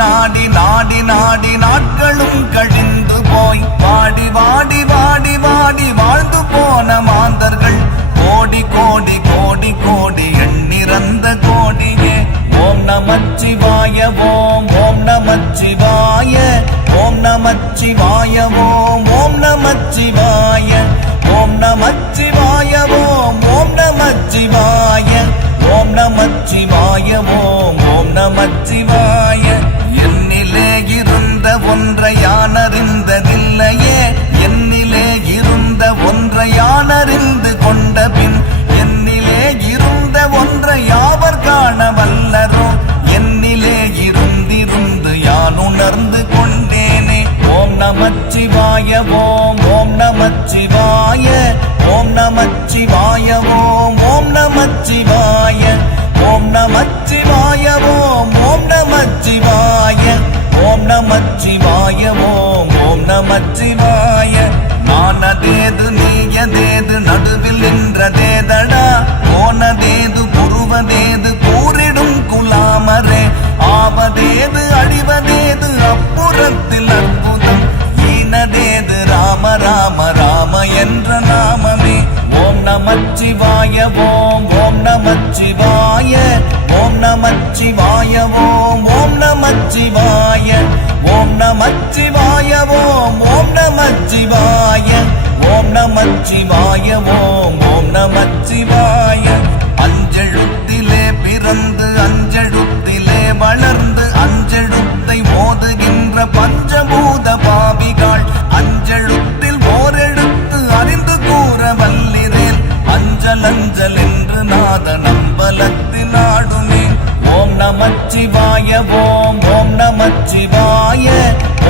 நாடி நாடி நாடி நாட்களும் கழிந்து போய் வாடி வாடி வாடி வாடி வாழ்ந்து போன மாந்தர்கள் கோடி கோடி கோடி கோடி எண்ணிறந்த கோடியே. ஓம் நமச்சிவாய ஓம் ஓம் நமச்சிவாய ஓம் நமச்சிவாய ஓம் ஓம் நமச்சிவாய ஓம் நமச்சிவாய ஓம் ஓம் நமச்சிவாய ஓம் நமச்சிவாய ஓம் ஓம் நமச்சிவாய. என்னிலே இருந்த ஒன்றை யானறிந்ததில்லையே, என்னிலே இருந்த ஒன்றை யானறிந்து கொண்ட பின் என்னிலே இருந்த ஒன்றை யாவர் காண வல்லரோ, என்னிலே இருந்திருந்து யான் உணர்ந்து கொண்டேனே. ஓம் நமச்சிவாய ஓம் ஓம் நமச்சிவாய ஓம் நமச்சிவாய ஓம் ஓம் நமச்சிவாய ஓம் நமச்சிவாய ஓம் ஓம் நமச்சிவாய ஓம் நமச்சிவாய ஓம் ஓம் நமச்சிவாய. நானதேது நீயதேது நடுவில் நின்றதேதடா, போனதேது புருவதேது கூறிடும் குலாமரே, ஆவதேது அழிவதேது அப்புறத்தில் அற்புதம், ஈனதேது ராம ராம ராம என்ற நாமமே. ஓம் நமச்சிவாய ஓம் ஓம் நமச்சிவாய ஓம் நமச்சிவாய ஓம் ஓம் நமச்சிவாய ஓம் நமச்சிவாய ஓம் ஓம் நமச்சிவாய ஓம் நமச்சிவாய ஓம் ஓம் நமச்சிவாய. அஞ்செழுத்திலே பிறந்து அஞ்செழுத்திலே வளர்ந்து அஞ்செழுத்தை ஓதுகின்ற பஞ்சபூத பாவிகள் அஞ்செழுத்தில் ஓரெழுத்து அறிந்து கூற வல்லிரேல், அஞ்சல் அஞ்சல் என்று நாத நம்பலத்தில் ஆடுமே. ஓம் நமச்சிவாய ஓம் ஓம் நமச்சிவாய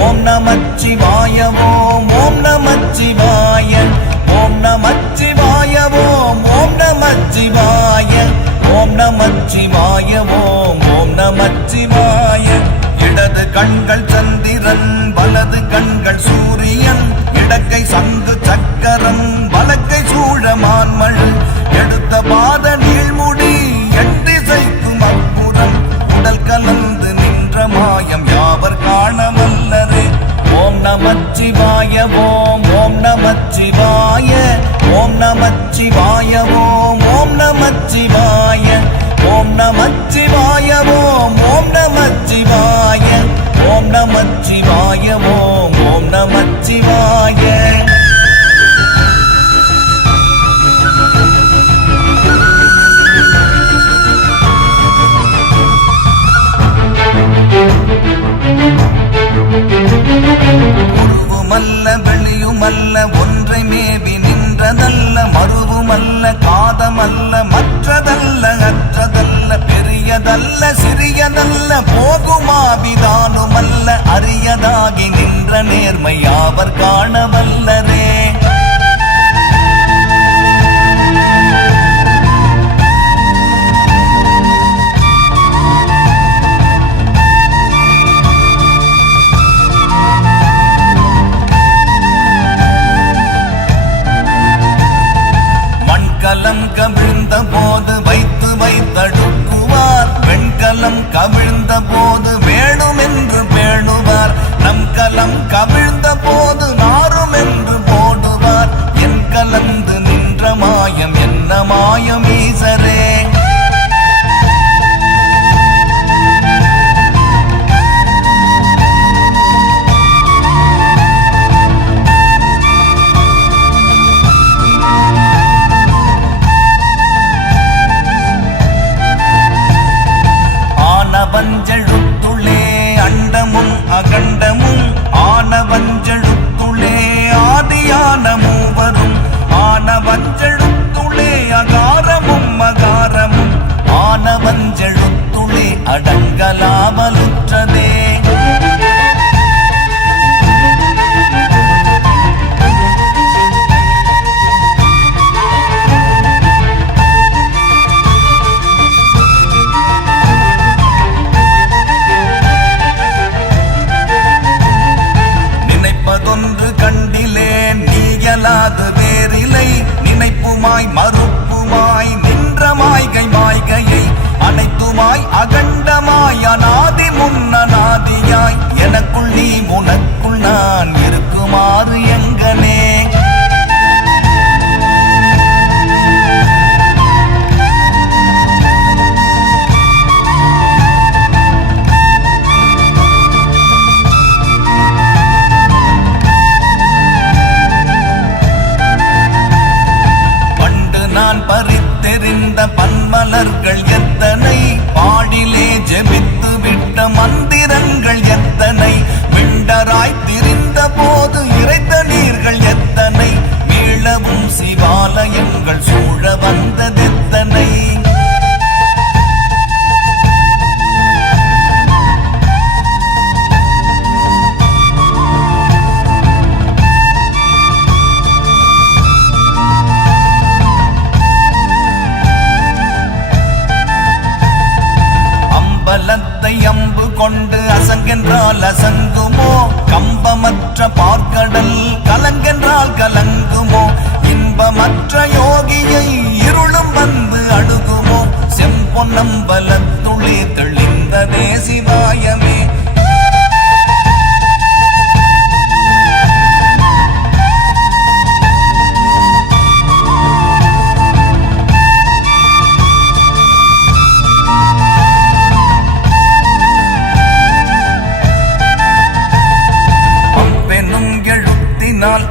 ஓம் நமச்சிவாய ஓம் ஓம் நமச்சிவாய ஓம் நமச்சிவாய ஓம் ஓம் நமச்சிவாய ஓம் நமச்சிவாய ஓம் ஓம் நமச்சிவாய. இடது கண்கள் சந்திரன் வலது கண்கள் சூரியன், இடக்கை சங்கு சக்கரம் வலக்கை சூழமான்மழு, எடுத்த பாத நீழ்முடி எண்டிசைக்கும் அப்புறம், உடல் கலந்து நின்ற மாயம் யாவர் காண வல்லரே. ஓம் நமச்சிவாய ஓம் ஓம் நமச்சிவாய ஓம் நமச்சிவாய ஓம் ஓம் நமச்சிவாய ஓம் நமச்சிவாய ஓம் ஓம் நமச்சிவாய ஓம் நமச்சிவாய ஓம் ஓம் நமச்சிவாய. உருவுமல்ல வெளியுமல்ல ஒன்றை மேவி நின்றதல்ல, மருவுமல்ல காதமல்ல மற்றதல்ல அற்றதல்ல, பெரியதல்ல சிறியதல்ல போகுமாவிதானுமல்ல, அரியதாகி நின்ற நேர்மை யாவர் காண வல்லரே. மண்கலம் கவிழ்ந்த போது வைத்து வைத்தடுக்குவார், வெண்கலம் கவிழ்ந்த போது வேணும் என்று பேணுவார், நம் கலம் கவிழ்ந்த போது நாரும் என்று போடுவார், என் கலந்து நின்ற மாயம் என்ன மாயம் ஈசரே. ஆனவஞ்செழுத்துளே அண்டமும் அகண்டமும், ஆனவஞ்செழுத்துளே ஆதியான மூவரும், ஆனவஞ்செழுத்துளே அகாரமும் அகாரமும், ஆனவஞ்செழுத்துளே அடங்கலாமலுற்றதே. நினைப்பது வேறிலை நினைப்புமாய் மறுப்புமாய் நின்ற மாய்கை மாய்கையை அனைத்துமாய் அகண்டமாய் அநாதி எனக்குள் நீ உனக்குள் நான் இருக்குமாறு எங்கனே. நான் பறித்தெறிந்த பன்மலர்கள் எத்தனை, பாடிலே ஜெபித்து விட்ட மந்திரங்கள் எத்தனை, விண்டராய் திரிந்த போது இறைத்த நீர்கள் எத்தனை, மீளவும் சிவாலயங்கள் சூழ வந்ததெத்தனை. பலத்தை அம்பு கொண்டு அசங்கென்றால் அசங்குமோ, கம்பமற்ற பார்க்கடல் கலங்கென்றால் கலங்குமோ, இன்பமற்ற யோகியை இருளும் வந்து அணுகுமோ, செம்பொன்னம்பலத்துளே தெளிந்ததே சிவாயமே.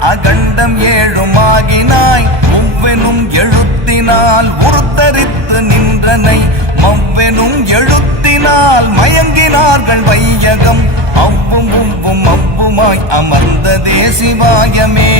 அகண்டம் ஏழுமாகினாய், முவ்வெனும் எழுத்தினால் உருத்தரித்து நின்றனை, மவ்வெனும் எழுத்தினால் மயங்கினார்கள் வையகம், அவ்வும் உவ்வும் அவ்வுமாய் அமர்ந்ததே சிவாயமே.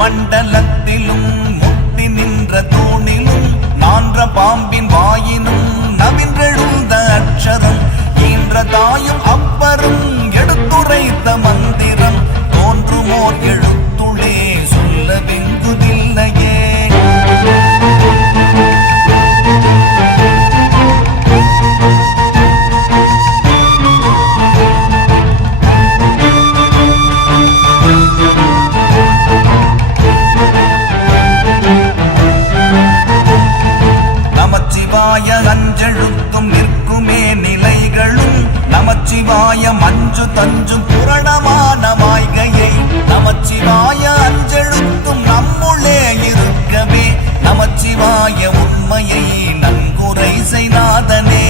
மண்டலத்திலும் முட்டி நின்ற தூணிலும் நான்ற பாம்பின் வாயினும் நவின்றெழுந்த அக்ஷரம், ஈன்ற தாயும் அப்பரும் எடுத்துரைத்த மந்திரம், தோன்றுமோர் எழுத்துளே சொல்ல வெங்குதில்லையே. நமச்சிவாய அஞ்செழுத்தும் நிற்குமே நிலைகளும், நமச்சிவாய மஞ்சு தஞ்சும் புரணமான மாய்கையை, நமச்சிவாய அஞ்செழுத்தும் நம்முளே இருக்கவே, நமச்சிவாய உண்மையை நன்குரை செய்நாதனே.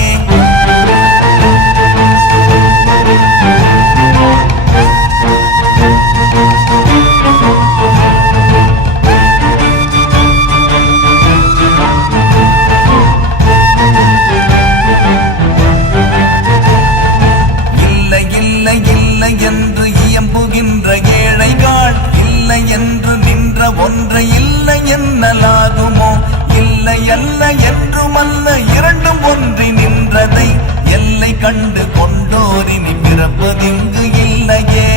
என்று இயம்புகின்ற ஏழைகள், இல்லை என்று நின்ற ஒன்றை இல்லை என்னலாகுமோ, இல்லை அல்ல என்றுமல்ல இரண்டும் ஒன்றி நின்றதை, எல்லை கண்டு கொண்டோரினி பிறப்பதிங்கு இல்லையே.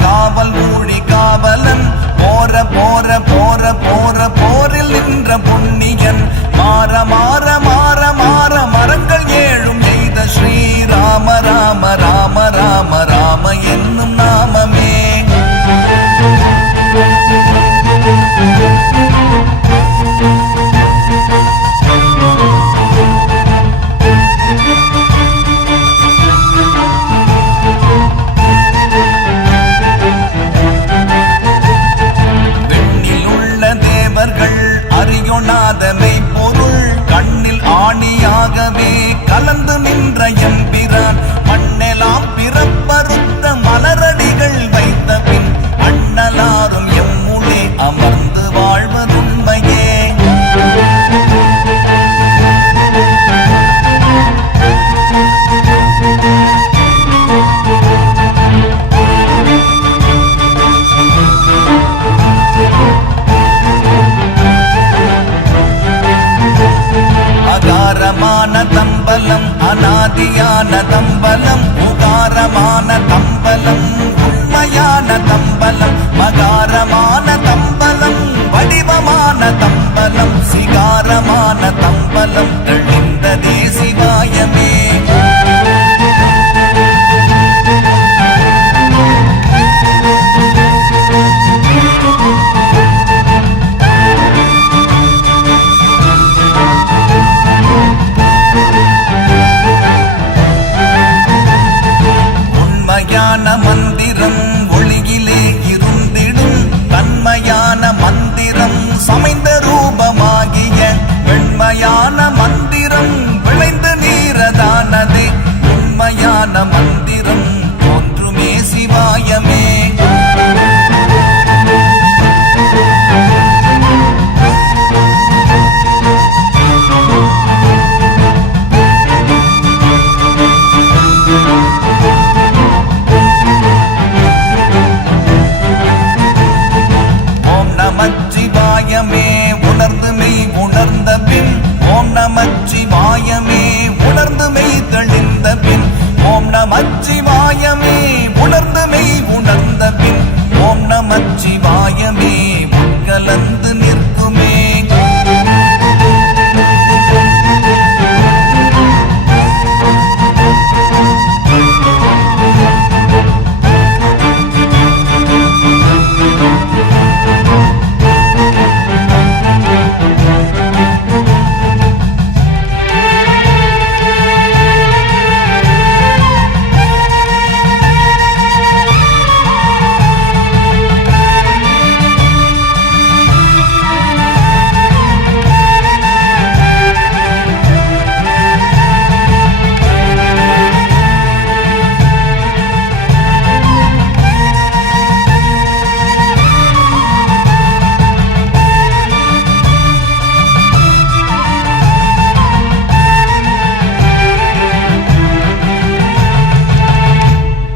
காவல் ஊழி காவலன், போற போற போற போற போரில் நின்ற புண்ணியன், மாற மாற மாற மாற மரங்கள் ஏழும் எய்த ஸ்ரீராம ராம ராம ராம ராம என்னும் நாமமே. அறியொணாதமை பொருள் கண்ணில் ஆணியாகவே கலந்து நின்ற எம்பிரான், மண்ணெலாம் பிறப்பறுத்த மலரடிகள் வைத்த பின் அண்ணலாரும் எம்முளே அமர்ந்து வாழ்வதுண்மையே. தம்பலம் அநாதியான தம்பலம் உகாரமான தம்பலம் உண்மையான தம்பலம் மகாரமான தம்பலம் வடிவமான தம்பலம் சிகாரமான தம்பலம்